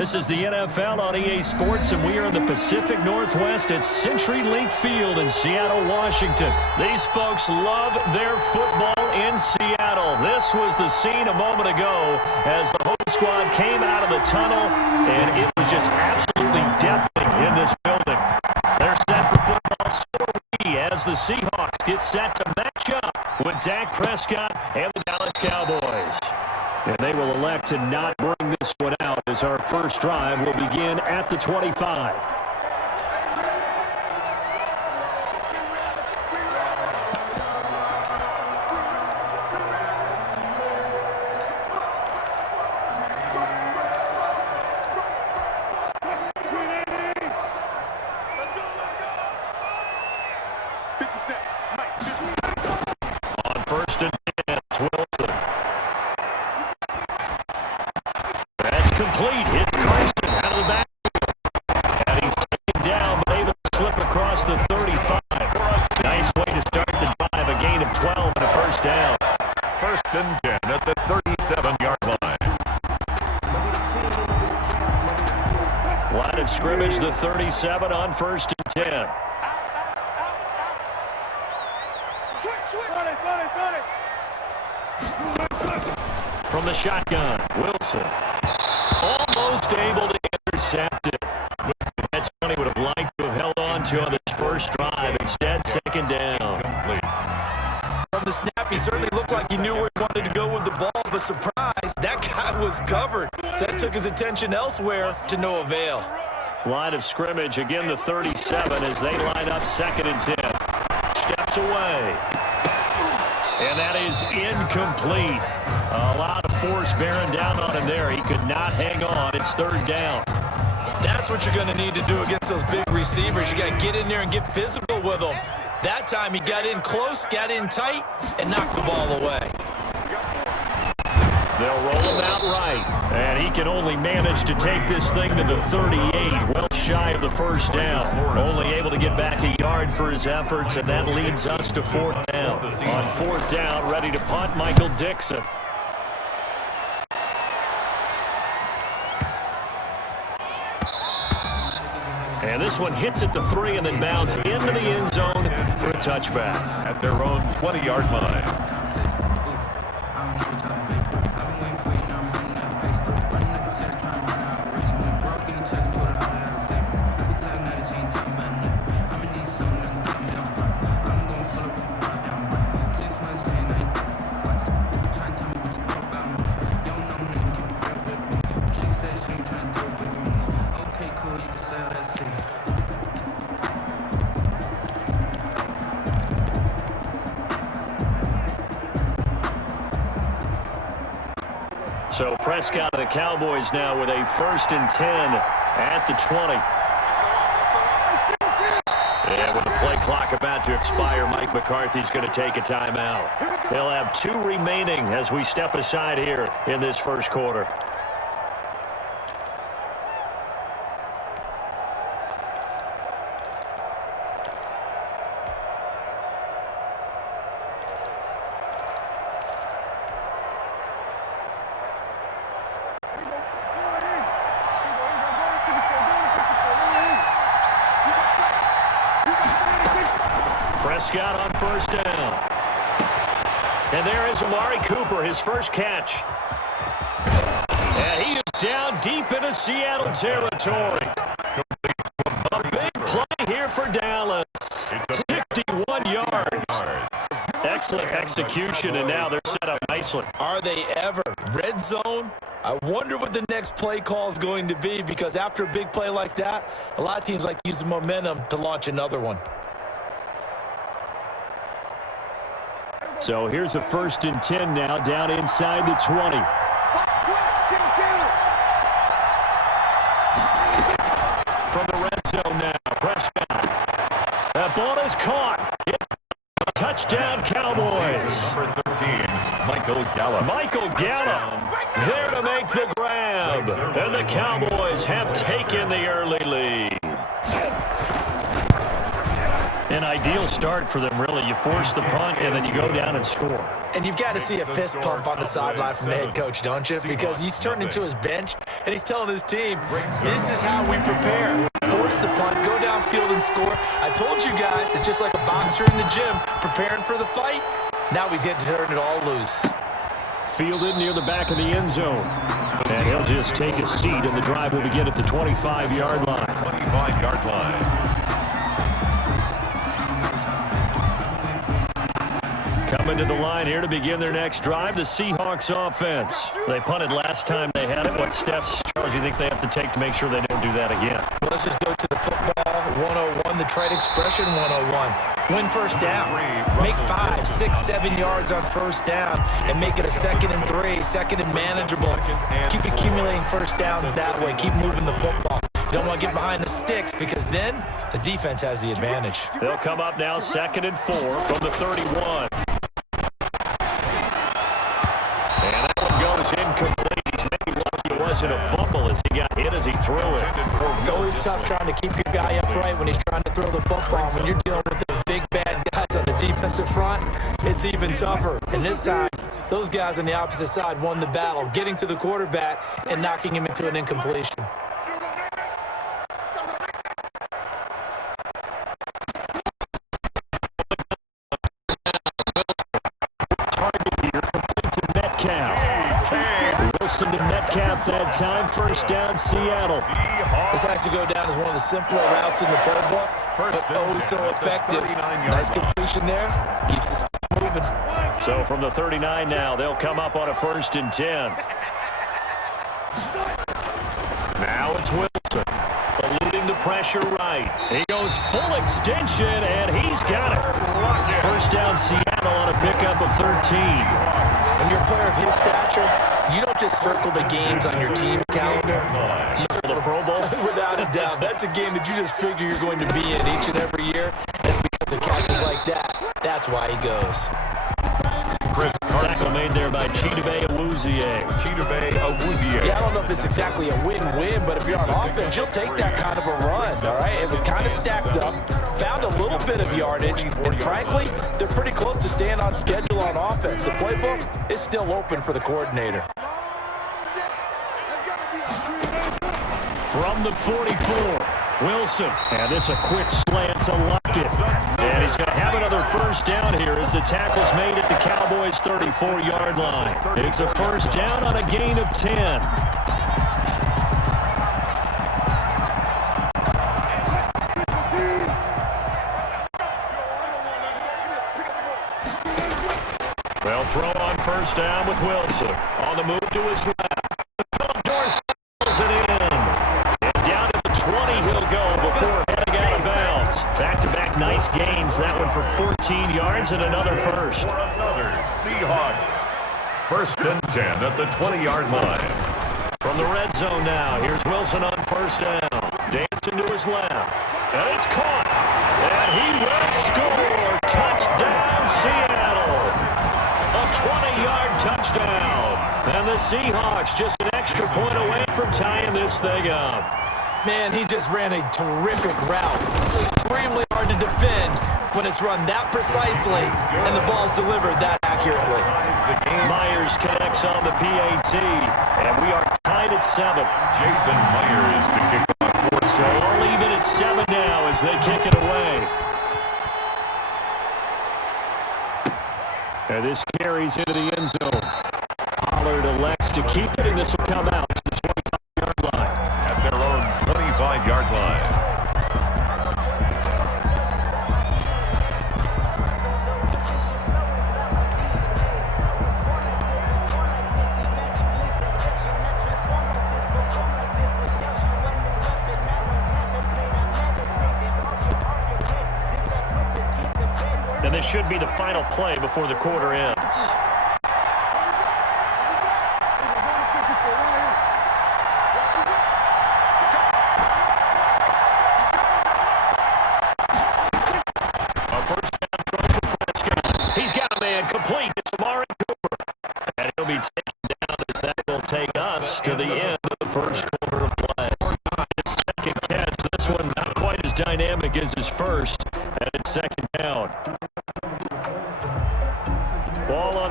This is the NFL on EA Sports, and we are in the Pacific Northwest at CenturyLink Field in Seattle, Washington. These folks love their football in Seattle. This was the scene a moment ago as the home squad came out of the tunnel, and it was just absolutely deafening in this building. They're set for football, so are we, as the Seahawks get set to match up with Dak Prescott and the Dallas Cowboys. And they will elect to not bring this one out as our first drive will begin at the 25. On first and 10, it's Wilson. That's complete. Hits Carson out of the backfield. And he's taken down, but able to slip across the 35. Nice way to start the drive. A gain of 12 and a first down. First and 10 at the 37-yard line. Line of scrimmage, the 37 on first and 10. From the shotgun, Wilson. Almost able to intercept it. That's what he would have liked to have held on to on this first drive. Instead, second down. From the snap, he certainly looked like he knew where he wanted to go with the ball, but surprise, that guy was covered. So that took his attention elsewhere to no avail. Line of scrimmage, again the 37 as they line up second and 10. Steps away. And that is incomplete. A lot of force bearing down on him there. He could not hang on. It's third down. That's what you're going to need to do against those big receivers. You got to get in there and get physical with them. That time he got in close, got in tight, and knocked the ball away. They'll roll him out right. And he can only manage to take this thing to the 38, well shy of the first down. Only able to get back a yard for his efforts, and that leads us to fourth down. On fourth down, ready to punt, Michael Dixon. And this one hits at the 3 and then bounds into the end zone for a touchback. At their own 20-yard line. So Prescott of the Cowboys now with a first and 10 at the 20. And with the play clock about to expire, Mike McCarthy's going to take a timeout. They'll have 2 remaining as we step aside here in this first quarter. Prescott on first down. And there is Amari Cooper, his first catch. And he is down deep into Seattle territory. A big play here for Dallas. 61 yards. Excellent execution, and now they're set up nicely. Are they ever? Red zone? I wonder what the next play call is going to be, because after a big play like that, a lot of teams like to use the momentum to launch another one. So here's a first and 10 now, down inside the 20. From the red zone now, Prescott. That ball is caught. It's a touchdown, Cowboys. Number 13, Michael Gallup. Michael Gallup there to make the grab. And the Cowboys have taken the early lead. An ideal start for them, really. You force the punt, and then you go down and score. And you've got to see a fist pump on the sideline from the head coach, don't you? Because he's turned into his bench, and he's telling his team, this is how we prepare. Force the punt, go downfield and score. I told you guys, it's just like a boxer in the gym preparing for the fight. Now we get to turn it all loose. Fielded near the back of the end zone. And he'll just take a seat, and the drive will begin at the 25-yard line. 25-yard line. Coming to the line here to begin their next drive, the Seahawks offense. They punted last time they had it. What steps, Charles, you think they have to take to make sure they don't do that again? Well, let's just go to the football 101, the trade expression 101. Win first down. Make 5, 6, 7 yards on first down and make it a 2nd and 3, 2nd and manageable. Keep accumulating first downs that way. Keep moving the football. You don't want to get behind the sticks because then the defense has the advantage. They'll come up now 2nd and 4 from the 31. And that one goes incomplete. He's maybe lucky it wasn't a fumble as he got hit as he threw it. It's always tough trying to keep your guy upright when he's trying to throw the football. When you're dealing with those big, bad guys on the defensive front, it's even tougher. And this time, those guys on the opposite side won the battle, getting to the quarterback and knocking him into an incompletion. Wilson to Metcalf that time. First down, Seattle. This has to go down as one of the simpler routes in the playbook, but oh so effective. Nice completion there. Keeps the stuff moving. So from the 39 now, they'll come up on a 1st and 10. Now it's Wilson. Eluding the pressure right. He goes full extension, and he's got it. First down, Seattle on a pickup of 13. When you're a player of his stature, you don't just circle the games on your team's calendar. You circle the Pro Bowl? Without a doubt. That's a game that you just figure you're going to be in each and every year. It's because of catches like that. That's why he goes. Tackle made there by Chidobe Awuzie. Yeah, I don't know if it's exactly a win-win, but if you're on offense, you'll take that kind of a run, all right? It was kind of stacked up, found a little bit of yardage, and frankly, they're pretty close to staying on schedule on offense. The playbook is still open for the coordinator. From the 44, Wilson. And this a quick slant to Luckett. And he's going to have another first down here as the tackle's made at the Cowboys' 34-yard line. It's a first down on a gain of 10. They'll throw on first down with Wilson. On the move to his left. Philip Dorsey pulls it in. And down to the 20 he'll go before heading out of bounds. Back-to-back nice gains. That one for 14 yards and another first. Seahawks. 1st and 10 at the 20-yard line. From the red zone now, here's Wilson on first down. Dancing to his left. And it's caught. And he will score. Touchdown, Seattle. A 20-yard touchdown. And the Seahawks just an extra point away from tying this thing up. Man, he just ran a terrific route. Extremely hard to defend when it's run that precisely and the ball's delivered that accurately. Myers connects on the PAT, and we are tied at 7. Jason Myers to kick off. So all even at 7 now as they kick it away. And this carries into the end zone. Pollard elects to keep it, and this will come out to the 25-yard line. At their own 25-yard line. And this should be the final play before the quarter ends. A first down throw for Prescott. He's got a man complete. It's Amari Cooper. And he'll be taken down as that will take us to the end of the first quarter of play. His second catch, this one not quite as dynamic as his first, and it's second down.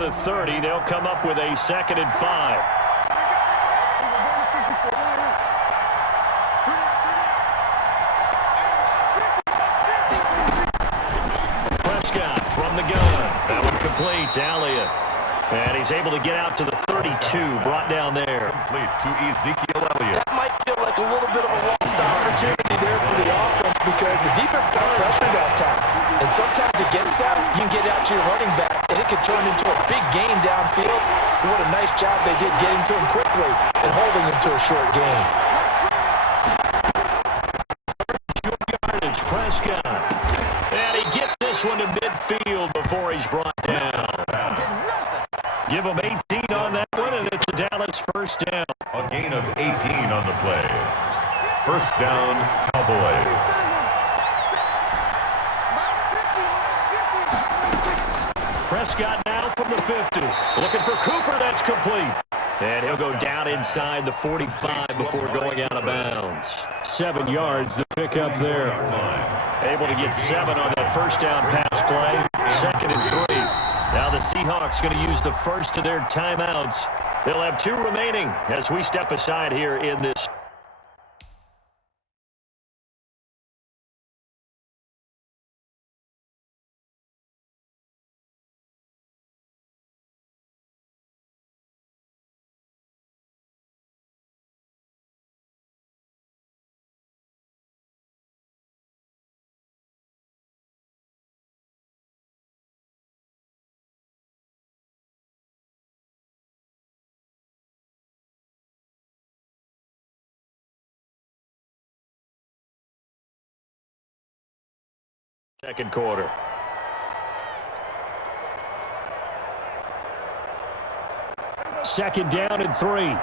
the 30. They'll come up with a 2nd and 5. Prescott from the gun. That one complete to Elliott. And he's able to get out to the 32, brought down there. Complete to Ezekiel Elliott. That might feel like a little bit of a lost opportunity there for the offense because the defense got pressure that time. And sometimes against that, you can get out to your running back, and it could turn into a big game downfield. But what a nice job they did getting to him quickly and holding him to a short gain. Short yardage, Prescott. And he gets this one to midfield before he's brought down. Give him 18 on that one, and it's a Dallas first down. A gain of 18 on the play. First down, Cowboys. Prescott now from the 50. Looking for Cooper. That's complete. And he'll go down inside the 45 before going out of bounds. 7 yards to pick up there. Able to get 7 on that first down pass play. 2nd and 3. Now the Seahawks going to use the first of their timeouts. They'll have 2 remaining as we step aside here in this. Second quarter. Second down and 3.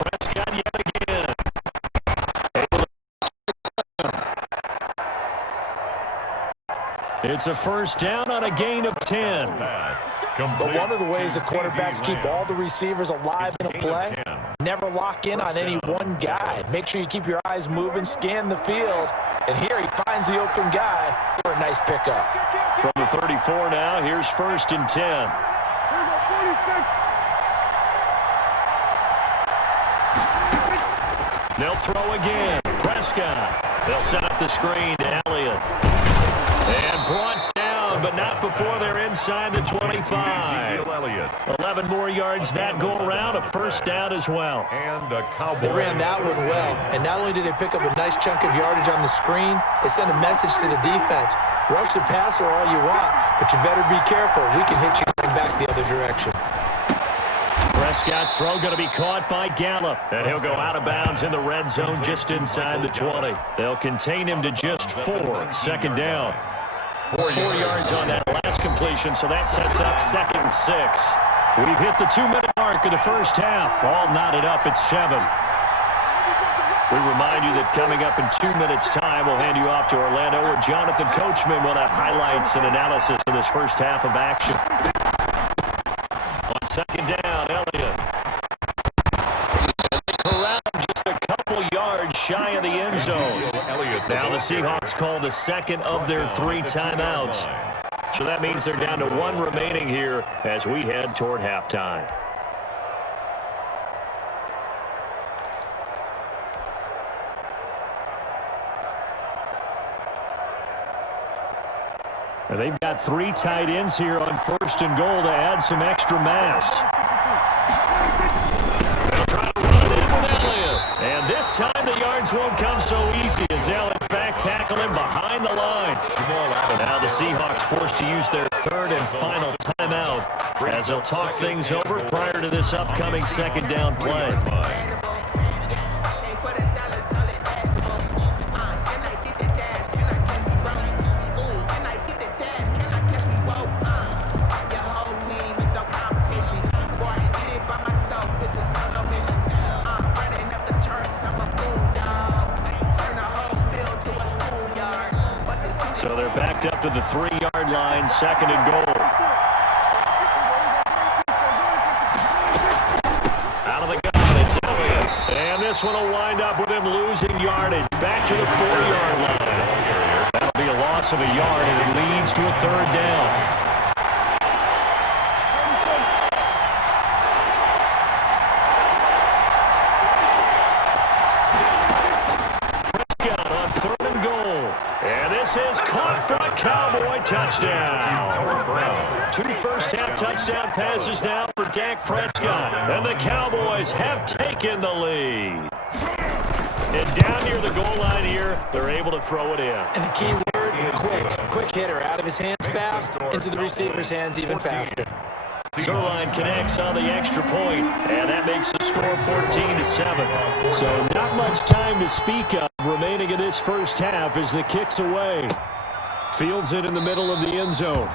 Prescott yet again. It's a first down on a gain of 10. But one of the ways the quarterbacks keep all the receivers alive in a play, never lock in on any one guy. Make sure you keep your eyes moving, scan the field, and here he finds the open guy for a nice pickup. From the 34 now, here's 1st and 10. They'll throw again. Prescott. They'll set up the screen to Elliott. And brought down, but not before they're inside the 25. 11 more yards that go around, a first down as well. And a Cowboy. They ran that one well, and not only did they pick up a nice chunk of yardage on the screen, they sent a message to the defense. Rush the passer all you want, but you better be careful. We can hit you going back the other direction. Prescott's throw going to be caught by Gallup, and he'll go out of bounds in the red zone just inside the 20. They'll contain him to just 4. Second down. 4 yards on that last completion, so that sets up 2nd and 6. We've hit the 2-minute mark of the first half. All knotted up at 7. We remind you that coming up in 2 minutes' time, we'll hand you off to Orlando, where Jonathan Coachman will have highlights and analysis of this first half of action. On second down, Elliott. Corral just a couple yards shy of the end zone. Now the Seahawks call the second of their 3 timeouts. So that means they're down to 1 remaining here as we head toward halftime. And they've got 3 tight ends here on 1st and goal to add some extra mass. They'll try to run it with Elliott. And this time the yards won't come so easy as they'll in fact tackle him behind the line. Now the Seahawks forced to use their 3rd and final timeout as they'll talk things over prior to this upcoming second down play. Backed up to the 3-yard line, 2nd and goal. Out of the gun, it's Elliott. And this one will wind up with him losing yardage. Back to the 4-yard line. That'll be a loss of a yard, and it leads to a 3rd down. This is caught for a Cowboy touchdown. 2 first-half touchdown passes now for Dak Prescott. And the Cowboys have taken the lead. And down near the goal line here, they're able to throw it in. And the key word, quick. Quick hitter. Out of his hands fast, into the receiver's hands even faster. Zerline connects on the extra point, and that makes the score 14-7. So not much time to speak of remaining in this first half as the kick's away. Fields it in the middle of the end zone.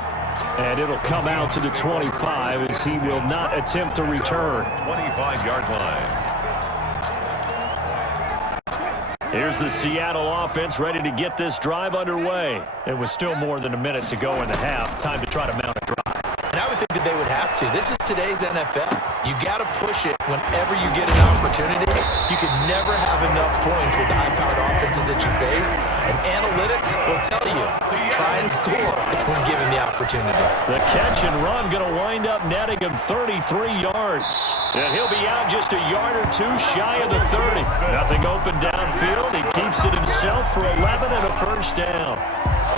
And it'll come out to the 25 as he will not attempt to return. 25-yard line. Here's the Seattle offense ready to get this drive underway. It was still more than a minute to go in the half. Time to try to mount a drive. And I would think that they would have to. This is today's NFL. You got to push it whenever you get an opportunity. You can never have enough points with the high-powered offenses that you face. And analytics will tell you, try and score when given the opportunity. The catch and run going to wind up netting him 33 yards. And he'll be out just a yard or 2 shy of the 30. Nothing open downfield. He keeps it himself for 11 and a first down.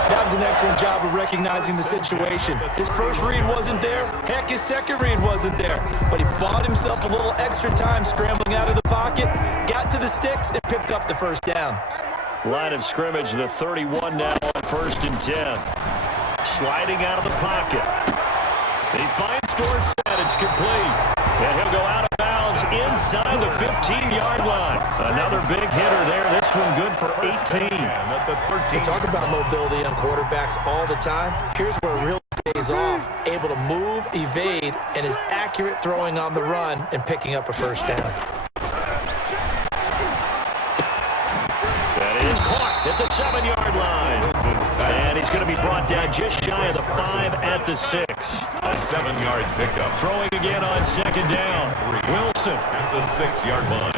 That was an excellent job of recognizing the situation. His first read wasn't there. Heck, his second read wasn't there. But he bought himself a little extra time scrambling out of the pocket, got to the sticks, and picked up the first down. Line of scrimmage, the 31 now on 1st and 10. Sliding out of the pocket. He finds Dorsett. It's complete. And he'll go out of bounds inside the 15-yard line. Another big hitter there. This one good for 18. We talk about mobility on quarterbacks all the time. Here's where it really pays off. Able to move, evade, and is accurate throwing on the run and picking up a first down. That is caught at the 7-yard line. And he's going to be brought down just shy of the 5 at the 6. A 7-yard pickup. Throwing again on 2nd down. Wilson At the 6-yard line.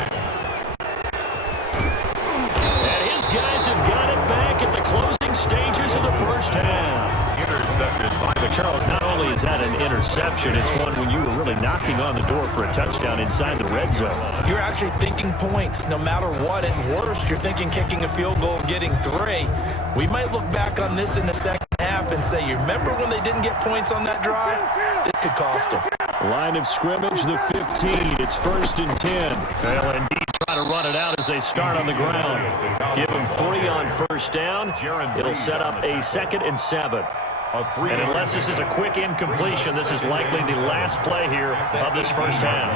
And his guys have got it back at the closing stages of the first half. Intercepted by But Charles, not only is that an interception, it's one when you were really knocking on the door for a touchdown inside the red zone. You're actually thinking points no matter what, and worst, you're thinking kicking a field goal and getting 3. We might look back on this in the second half and say, you remember when they didn't get points on that drive? This could cost them. Line of scrimmage, the 15. It's 1st and 10. They'll indeed try to run it out as they start on the ground. Give them 3 on 1st down. It'll set up a 2nd and 7. And unless this is a quick incompletion, this is likely the last play here of this first half.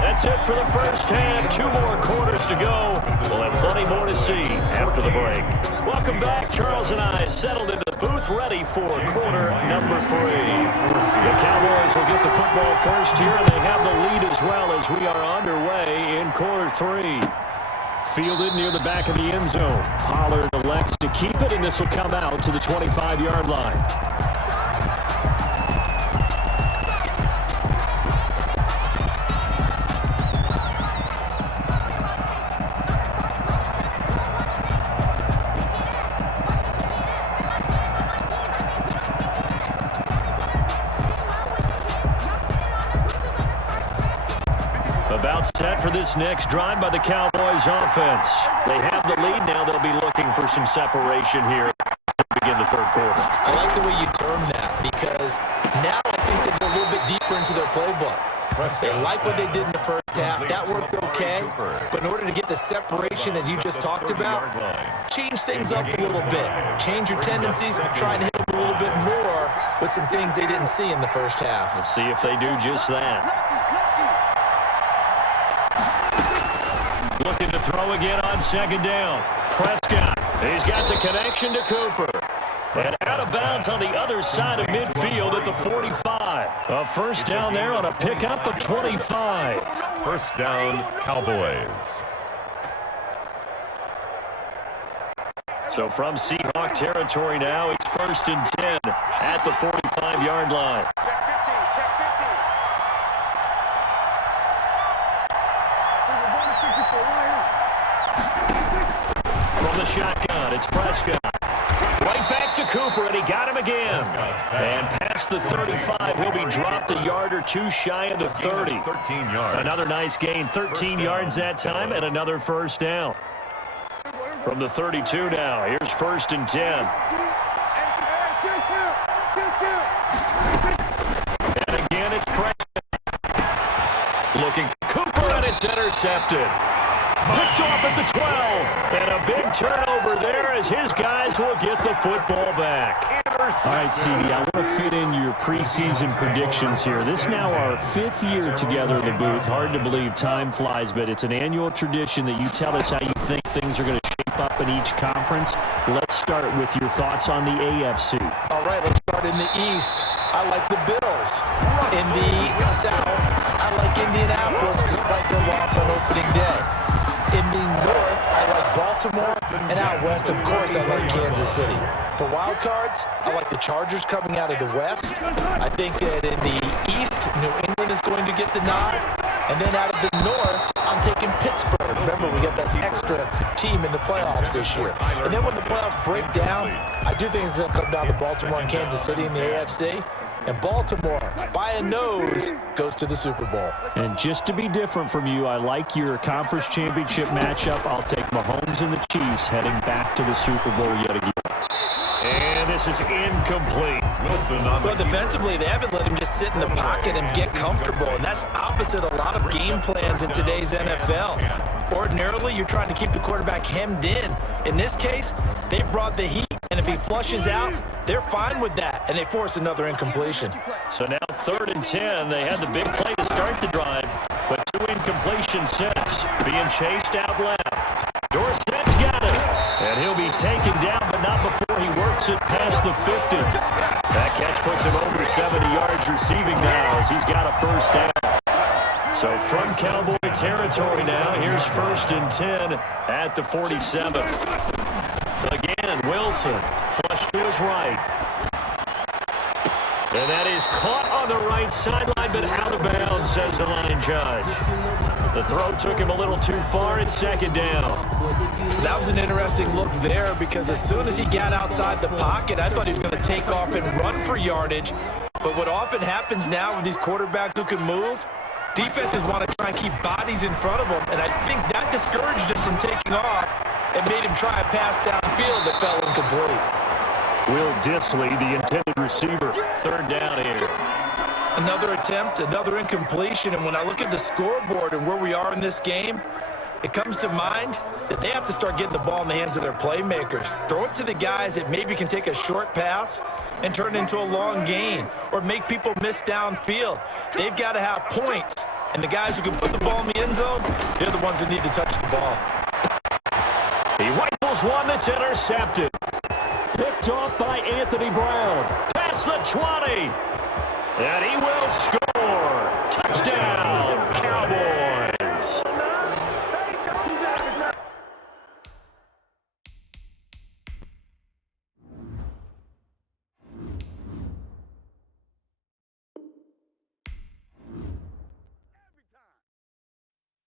That's it for the first half. 2 more quarters to go. We'll have plenty more to see after the break. Welcome back. Charles and I settled into the booth ready for quarter number 3. The Cowboys will get the football first here, and they have the lead as well as we are underway in quarter 3. Fielded near the back of the end zone. Pollard elects to keep it, and this will come out to the 25-yard line. About set for this next drive by the Cowboys offense. They have the lead now. They'll be looking for some separation here to begin the third quarter. I like the way you term that because now I think they go a little bit deeper into their playbook. They like what they did in the first half. That worked okay. But in order to get the separation that you just talked about, change things up a little bit. Change your tendencies. Try and hit them a little bit more with some things they didn't see in the first half. We'll see if they do just that. Looking to throw again on 2nd down. Prescott. He's got the connection to Cooper. And out of bounds on the other side of midfield at the 45. A first down there on a pickup of 25. First down, Cowboys. So from Seahawk territory now, it's 1st and 10 at the 45-yard line. From the shotgun, it's Prescott. Right back to Cooper, and he got him again. And past the 35, he'll be dropped a yard or two shy of the 30. 13 yards. Another nice gain, 13 yards that time, and another first down. From the 32 now, here's 1st and 10. And again, it's Prescott. Looking for Cooper, and it's intercepted. Picked off at the 12. And a big turnover there as his guys will get the football back. All right, CD, I want to fit in your preseason predictions here. This is now our 5th year together in the booth. Hard to believe time flies, but it's an annual tradition that you tell us how you think things are going to shape up in each conference. Let's start with your thoughts on the AFC. All right, let's start in the East. I like the Bills. In the South, I like Indianapolis despite their loss on opening day. In the North, I like Baltimore, and out West, of course, I like Kansas City. For wild cards, I like the Chargers coming out of the West. I think that in the East, New England is going to get the nod. And then out of the North, I'm taking Pittsburgh. Remember, we got that extra team in the playoffs this year. And then when the playoffs break down, I do think it's going to come down to Baltimore and Kansas City in the AFC. And Baltimore, by a nose, goes to the Super Bowl. And just to be different from you, I like your conference championship matchup. I'll take Mahomes and the Chiefs heading back to the Super Bowl yet again. And this is incomplete. Well, defensively, they haven't let him just sit in the pocket and get comfortable, and that's opposite a lot of game plans in today's NFL. Ordinarily, you're trying to keep the quarterback hemmed in. In this case, they brought the heat, and if he flushes out, they're fine with that, and they force another incompletion. So now 3rd and 10. They had the big play to start the drive, but 2 incompletion sets being chased out left. Dorsett's got it, and he'll be taken down, but not before he works it past the 50. That catch puts him over 70 yards receiving now as he's got a first down. So from Cowboy territory now, here's 1st and 10 at the 47. Again, Wilson, flush to his right. And that is caught on the right sideline, but out of bounds, says the line judge. The throw took him a little too far. It's 2nd down. That was an interesting look there because as soon as he got outside the pocket, I thought he was going to take off and run for yardage. But what often happens now with these quarterbacks who can move, defenses want to try and keep bodies in front of them, and I think that discouraged him from taking off and made him try a pass downfield that fell incomplete. Will Disley, the intended receiver, 3rd down here. Another attempt, another incompletion, and when I look at the scoreboard and where we are in this game, it comes to mind that they have to start getting the ball in the hands of their playmakers. Throw it to the guys that maybe can take a short pass and turn it into a long gain or make people miss downfield. They've got to have points, and the guys who can put the ball in the end zone, they're the ones that need to touch the ball. He rifles one that's intercepted. Picked off by Anthony Brown. Past the 20. And he will score. Touchdown.